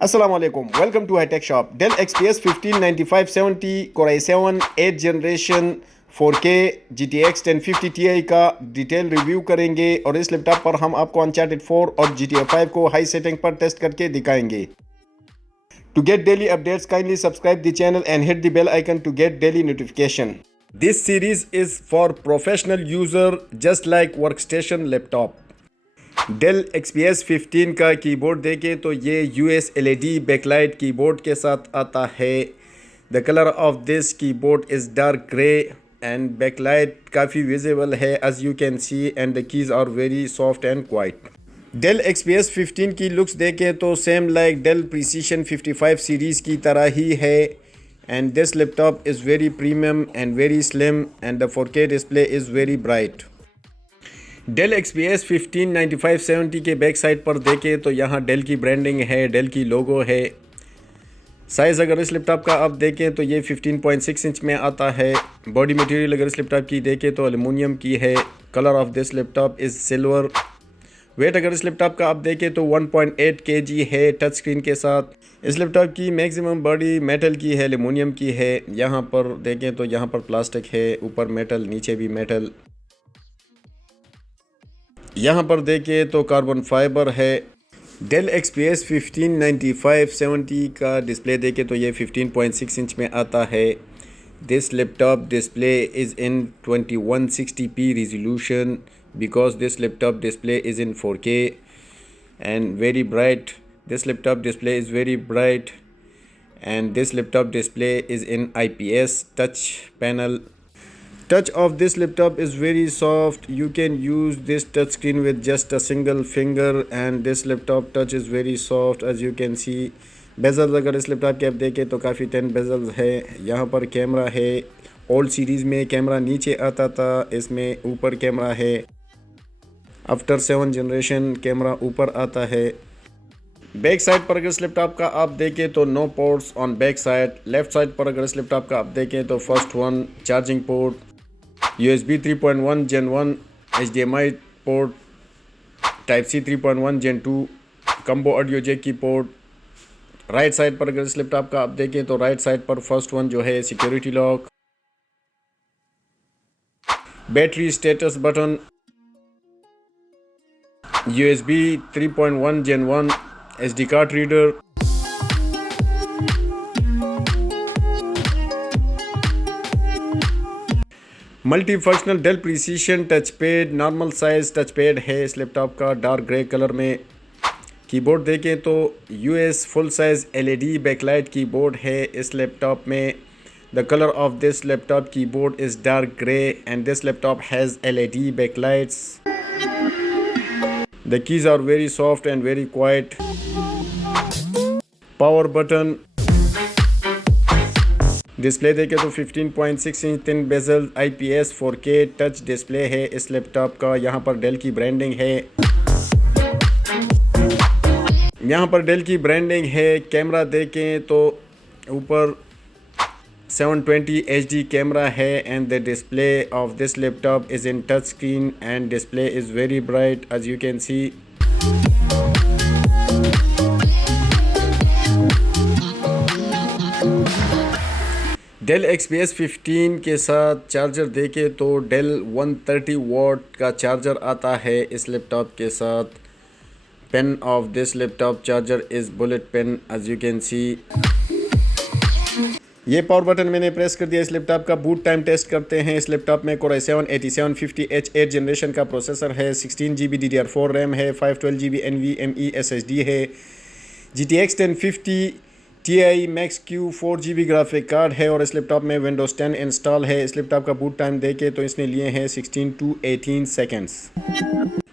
Assalamu alaikum. Welcome to High Tech Shop. Dell XPS 159570 Core i7 8th generation 4K GTX 1050 Ti का detail review करेंगे और इस laptop पर हम आपको Uncharted 4 और GTA 5 को हाई सेटिंग पर टेस्ट करके दिखाएंगे. To get daily updates, kindly subscribe the channel and hit the bell icon to get daily notification. This series is for professional user just like workstation laptop. Dell XPS 15 का keyboard देखें तो ये US LED backlight keyboard के साथ आता है. The colour of this keyboard is dark grey and backlight काफ़ी visible है as you can see and the keys are very soft and quiet. Dell XPS 15 की लुक्स देखें तो same like Dell Precision 55 series की तरह ही है and this laptop is very premium and very slim and the 4K display is very bright. Dell XPS 159570 के back side पर देखें तो यहाँ डेल की ब्रांडिंग है, डेल की लोगो है. साइज़ अगर इस लैपटॉप का आप देखें तो ये 15.6 इंच में आता है. बॉडी मटेरियल अगर इस लैपटॉप की देखें तो एल्युमिनियम की है. Colour of this laptop is silver. Weight अगर इस लैपटॉप का आप देखें तो 1.8 kg है टच स्क्रीन के साथ. इस लैपटॉप की मैक्सिमम बॉडी मेटल की है, एल्युमिनियम की है. यहाँ पर देखें तो यहाँ पर प्लास्टिक है, ऊपर मेटल, नीचे भी मेटल. यहाँ पर देखें तो कार्बन फाइबर है. Dell XPS 159570 का डिस्प्ले देखें तो ये 15.6 इंच में आता है. This laptop display is in 2160p resolution because this laptop display is in 4K and very bright. This laptop display is very bright and this laptop display is in IPS touch panel. Touch of this laptop is very soft. You can use this touch screen with just a single finger and this laptop touch is very soft as you can see. Bezels अगर इस laptop के आप देखें तो काफ़ी 10 bezels है. यहाँ पर कैमरा है. ओल्ड सीरीज़ में कैमरा नीचे आता था, इसमें ऊपर कैमरा है. आफ्टर 7 जनरेशन कैमरा ऊपर आता है. बैक साइड पर अगर इस लैपटॉप का आप देखें तो no ports on back side. Left side पर अगर इस लैपटॉप का आप देखें तो first one charging port, USB 3.1 Gen 1, HDMI port, Type-C 3.1 Gen 2, combo audio jack की पोर्ट. राइट साइड पर अगर इस लैपटॉप का आप देखें तो राइट साइड पर फर्स्ट वन जो है security lock, battery status button, USB 3.1 Gen 1, SD card reader, multi functional del precision touch pad. Normal size touch pad है इस लैपटॉप का, डार्क ग्रे कलर में. कीबोर्ड देखें तो US full size LED backlight keyboard है इस laptop में. The colour of this laptop keyboard is dark grey and this laptop has LED backlights. The keys are very soft and very quiet. Power button. Display देखें तो 15.6 inch thin bezel IPS 4K touch display है इस laptop का. यहाँ पर del की branding है. यहाँ पर डेल की ब्रांडिंग है. कैमरा देखें तो ऊपर 720 HD कैमरा है and the display of this laptop is in touch screen and display is very bright as you can see. Dell XPS 15 के साथ चार्जर देखें तो Dell 130 वाट का चार्जर आता है इस लैपटॉप के साथ. Pen of this laptop charger is bullet pen as you can see. ये पावर बटन मैंने प्रेस कर दिया. इस लैपटॉप का बूट टाइम टेस्ट करते हैं. इस लैपटॉप में Core i7 8750H 8th generation का प्रोसेसर है. 16GB DDR4 रैम है. 512GB NVMe SSD है. GTX 1050 Ti Max Q 4GB graphic card है और इस लैपटॉप में Windows 10 इंस्टॉल है. इस लैपटॉप का बूट टाइम देखे तो इसने लिए हैं 16 to 18 सेकेंड्स.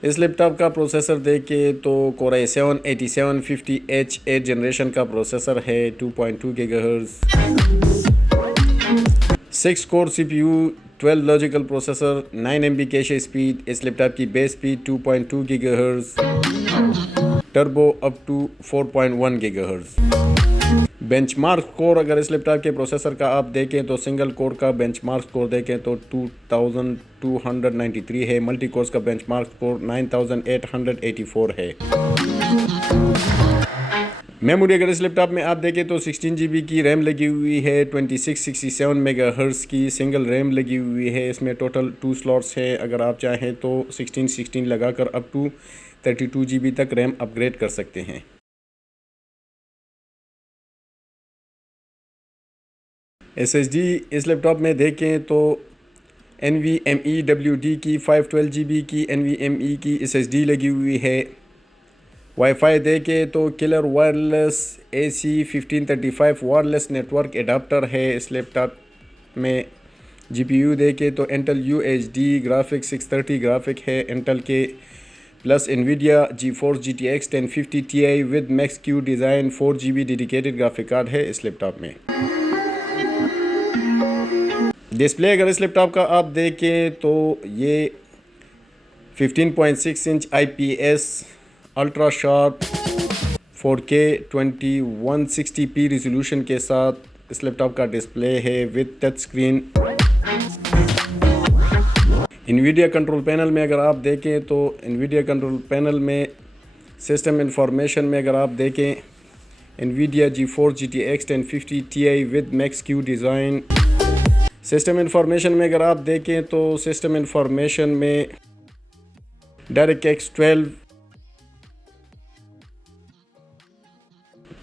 इस लैपटॉप का प्रोसेसर देखे तो Core i7 8750H 8th generation का प्रोसेसर है. 2.2 GHz, 6 core CPU, 12 logical processor, 9 MB cache speed. इस लैपटॉप की base speed 2.2 GHz, turbo up to 4.1 GHz. Benchmark score अगर इस लैपटॉप के प्रोसेसर का आप देखें तो सिंगल कोर का बेंचमार्क स्कोर देखें तो 2293 है. मल्टी कोर्स का बेंचमार्क स्कोर 9884 है. मेमोरी अगर इस लैपटॉप में आप देखें तो 16 GB की रैम लगी हुई है, 2667 मेगाहर्ट्ज़ की सिंगल रैम लगी हुई है। इसमें टोटल 2 स्लॉट्स है। अगर आप चाहें तो 16 लगाकर अप टू 32 GB तक रैम अपग्रेड कर सकते हैं। SSD इस लैपटॉप में देखें तो NVMe WD की 512 GB की NVMe की SSD लगी हुई है। वाईफाई देखें तो killer wireless AC 1535 wireless network adapter है इस लैपटॉप में। GPU देखें तो इंटेल UHD ग्राफिक्स 630 ग्राफिक है इंटेल के, plus NVIDIA GeForce GTX 1050 Ti with Max-Q design 4GB dedicated graphic card है इस लैपटॉप में। डिस्प्ले अगर इस लैपटॉप का आप देखें तो ये 15.6 inch IPS ultra sharp 4K 2160p resolution के साथ इस लैपटॉप का डिस्प्ले है with touch screen. NVIDIA control panel में अगर आप देखें तो NVIDIA कंट्रोल पैनल में सिस्टम इंफॉर्मेशन में अगर आप देखें NVIDIA GeForce GTX 1050 Ti with Max-Q design. System information में अगर आप देखें तो सिस्टम इंफॉर्मेशन में DirectX 12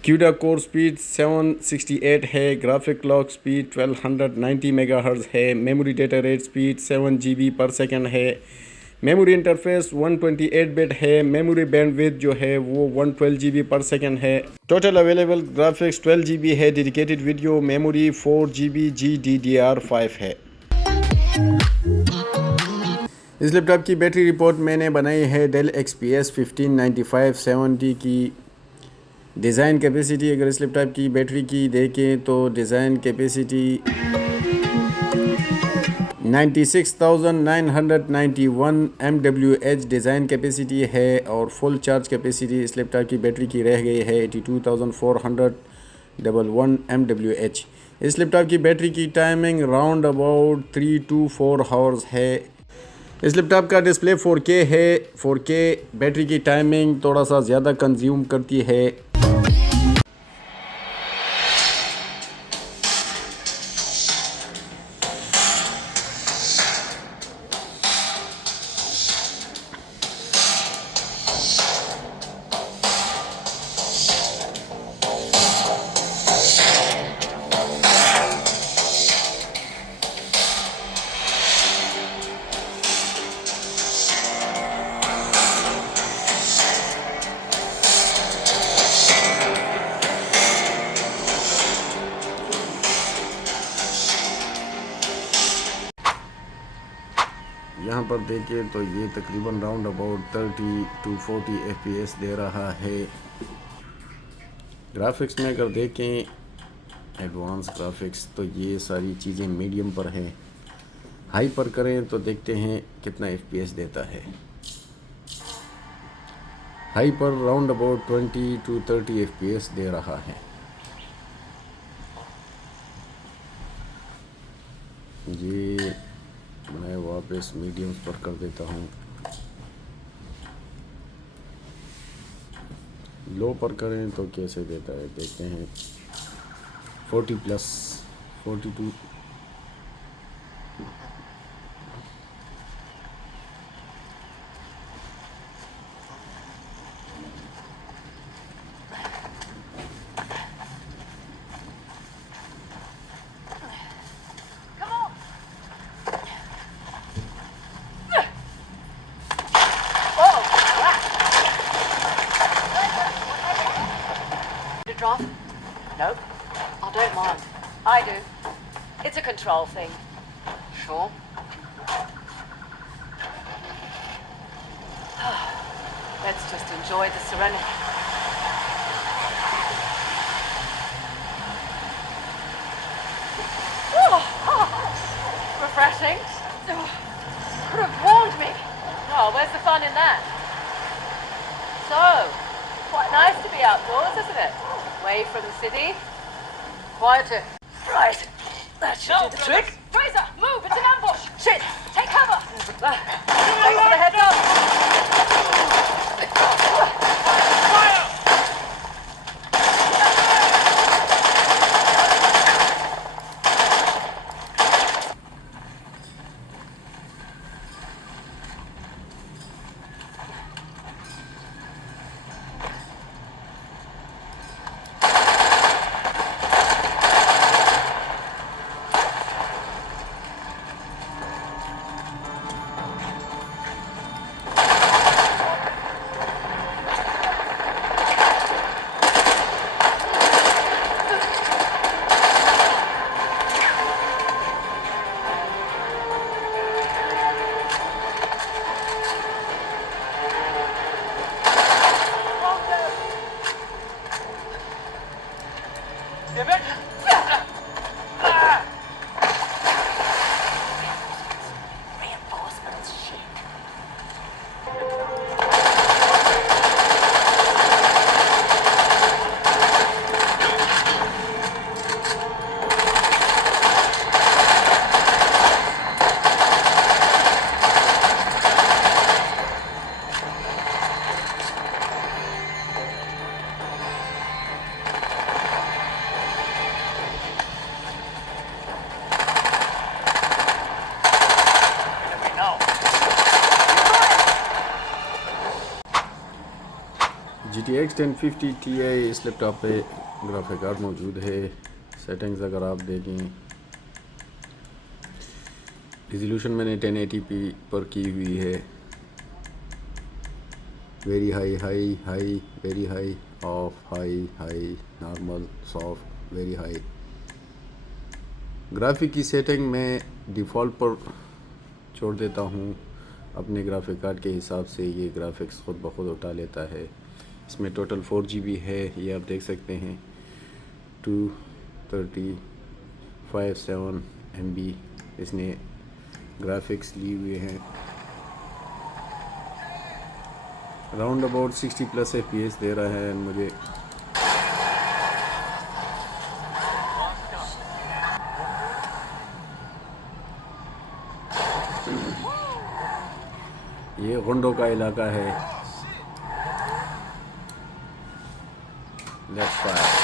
CUDA कोर स्पीड 768 है, ग्राफिक क्लॉक स्पीड 1290 मेगाहर्ट्ज़ है, memory data rate speed 7 GB पर सेकंड है, मेमोरी इंटरफेस 128 बिट है, मेमोरी बैंडविड्थ जो है वो 112 GB पर सेकंड है। टोटल अवेलेबल ग्राफिक्स 12 GB है, dedicated video memory 4 GB GDDR5 है। इस लैपटॉप की बैटरी रिपोर्ट मैंने बनाई है डेल XPS 1595-70 की। डिज़ाइन कैपेसिटी अगर इस लैपटॉप की बैटरी की देखें तो design capacity 96,991 mAh design capacity है और फुल चार्ज कैपेसिटी इस लैपटॉप की बैटरी की रह गई है 82,411 mAh। इस लैपटॉप की बैटरी की timing round about 3 to 4 hours है। इस लैपटॉप का डिस्प्ले 4K है। 4K बैटरी की टाइमिंग थोड़ा सा ज़्यादा कंज्यूम करती है। यहाँ पर देखिए तो ये तकरीबन राउंड अबाउट 30 to 40 FPS दे रहा है। ग्राफिक्स में अगर देखें एडवांस ग्राफिक्स तो ये सारी चीज़ें मीडियम पर हैं। हाई पर करें तो देखते हैं कितना FPS देता है। हाई पर राउंड अबाउट 20 to 30 FPS दे रहा है। ये मैं वापस मीडियम्स पर कर देता हूँ। लो पर करें तो कैसे देता है देखते हैं। 40+, 42। Drop? Nope. I don't mind. I do. It's a control thing. Sure. Let's just enjoy the serenity. Refreshing. Could have warned me. Oh, where's the fun in that? So, quite nice to be outdoors, isn't it? Away from the city. Quieter. Right. That should do the trick. Fraser, move! It's an ambush! Shit! Take cover! Thanks for the heads up. GTX 1050 Ti इस laptop पे graphic card मौजूद है। Settings अगर आप देखें, resolution मैंने 1080p पर की हुई है। Very high, high, high, very high, of, high, high, normal, soft, very high. Graphic की सेटिंग मैं डिफ़ॉल्ट पर छोड़ देता हूँ। अपने ग्राफिक कार्ड के हिसाब से ये ग्राफिक्स खुद ब खुद उठा लेता है। इसमें टोटल 4 GB है, ये आप देख सकते हैं। 235.7 MB इसने ग्राफिक्स लिए हुए हैं। अराउंड अबाउट 60+ FPS दे रहा है मुझे। ये गुंडों का इलाका है। Let's fire.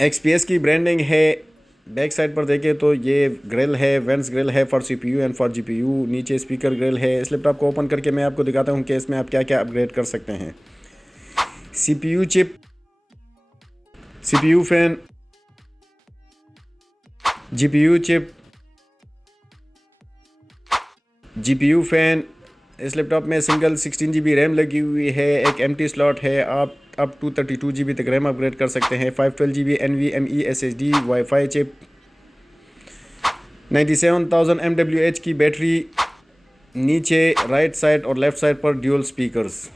XPS की ब्रांडिंग है। बैक साइड पर देखें तो ये ग्रिल है, वेंट्स ग्रिल है for CPU and for GPU। नीचे स्पीकर ग्रिल है। इस लैपटॉप को ओपन करके मैं आपको दिखाता हूँ कि इसमें आप क्या क्या अपग्रेड कर सकते हैं। CPU chip, CPU fan, GPU chip, GPU fan. इस लैपटॉप में सिंगल 16 GB रैम लगी हुई है। एक एम्प्टी स्लॉट है। आप अप टू 32 GB तक रैम अपग्रेड कर सकते हैं। 512 GB NVMe SSD, wifi chip, 97,000 mAh की बैटरी। नीचे राइट साइड और लेफ़्ट साइड पर ड्यूल स्पीकर्स।